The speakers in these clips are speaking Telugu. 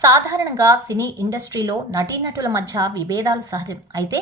సాధారణంగా సినీ ఇండస్ట్రీలో నటీనటుల మధ్య విభేదాలు సహజం. అయితే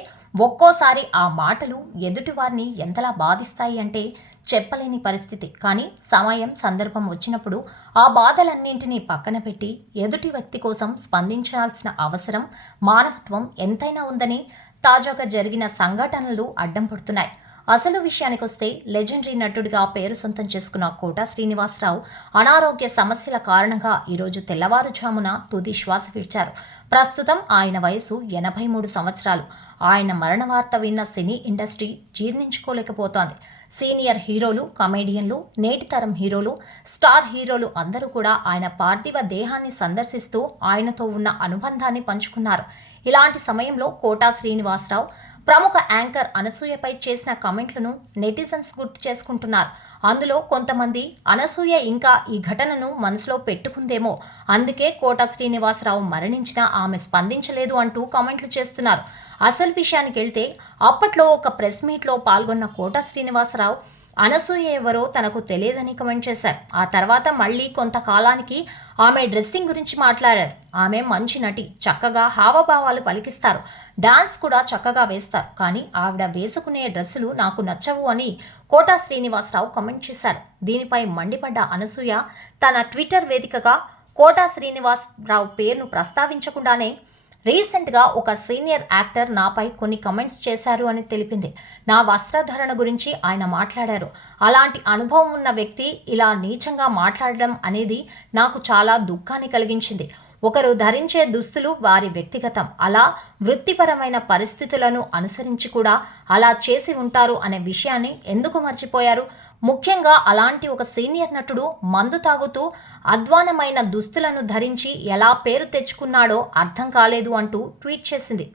ఒక్కోసారి ఆ మాటలు ఎదుటివారిని ఎంతలా బాధిస్తాయి అంటే చెప్పలేని పరిస్థితి. కానీ సమయం, సందర్భం వచ్చినప్పుడు ఆ బాధలన్నింటినీ పక్కన పెట్టి ఎదుటి వ్యక్తి కోసం స్పందించాల్సిన అవసరం, మానవత్వం ఎంతైనా ఉందని తాజాగా జరిగిన సంఘటనలు అడ్డం పడుతున్నాయి. అసలు విషయానికొస్తే లెజెండరీ నటుడిగా పేరు సొంతం చేసుకున్న కోట శ్రీనివాసరావు అనారోగ్య సమస్యల కారణంగా ఈరోజు తెల్లవారుజామున తుది శ్వాస విడిచారు. ప్రస్తుతం ఆయన వయసు 83 సంవత్సరాలు. ఆయన మరణ వార్త విన్న సినీ ఇండస్ట్రీ జీర్ణించుకోలేకపోతోంది. సీనియర్ హీరోలు, కమెడియన్లు, నేటి తరం హీరోలు, స్టార్ హీరోలు అందరూ కూడా ఆయన పార్థివ దేహాన్ని సందర్శిస్తూ ఆయనతో ఉన్న అనుబంధాన్ని పంచుకున్నారు. ఇలాంటి సమయంలో కోటా శ్రీనివాసరావు ప్రముఖ యాంకర్ అనసూయపై చేసిన కామెంట్లను నెటిజన్స్ గుర్తు చేసుకుంటున్నారు. అందులో కొంతమంది అనసూయ ఇంకా ఈ ఘటనను మనసులో పెట్టుకుందేమో, అందుకే కోటా శ్రీనివాసరావు మరణించినా ఆమె స్పందించలేదు అంటూ కామెంట్లు చేస్తున్నారు. అసలు విషయానికి వెళ్తే అప్పట్లో ఒక ప్రెస్ మీట్లో పాల్గొన్న కోటా శ్రీనివాసరావు అనసూయ ఎవరో తనకు తెలియదని కమెంట్ చేశారు. ఆ తర్వాత మళ్ళీ కొంతకాలానికి ఆమె డ్రెస్సింగ్ గురించి మాట్లాడారు. ఆమె మంచి నటి, చక్కగా హావభావాలు పలికిస్తారు, డాన్స్ కూడా చక్కగా వేస్తారు, కానీ ఆవిడ వేసుకునే డ్రెస్సులు నాకు నచ్చవు అని కోటా శ్రీనివాసరావు కామెంట్ చేశారు. దీనిపై మండిపడ్డ అనసూయ తన ట్విట్టర్ వేదికగా కోటా శ్రీనివాసరావు పేరును ప్రస్తావించకుండానే రీసెంట్గా ఒక సీనియర్ యాక్టర్ నాపై కొన్ని కమెంట్స్ చేశారు అని తెలిపింది. నా వస్త్రధరణ గురించి ఆయన మాట్లాడారు. అలాంటి అనుభవం ఉన్న వ్యక్తి ఇలా నీచంగా మాట్లాడడం అనేది నాకు చాలా దుఃఖాన్ని కలిగించింది. ఒకరు ధరించే దుస్తులు వారి వ్యక్తిగతం. అలా వృత్తిపరమైన పరిస్థితులను అనుసరించి కూడా అలా చేసి ఉంటారు అనే విషయాన్ని ఎందుకు మర్చిపోయారు? ముఖ్యంగా అలాంటి ఒక సీనియర్ నటుడు మందు తాగుతూ అధ్వానమైన దుస్తులను ధరించి ఎలా పేరు తెచ్చుకున్నాడో అర్థం కాలేదు అంటూ ట్వీట్ చేసింది.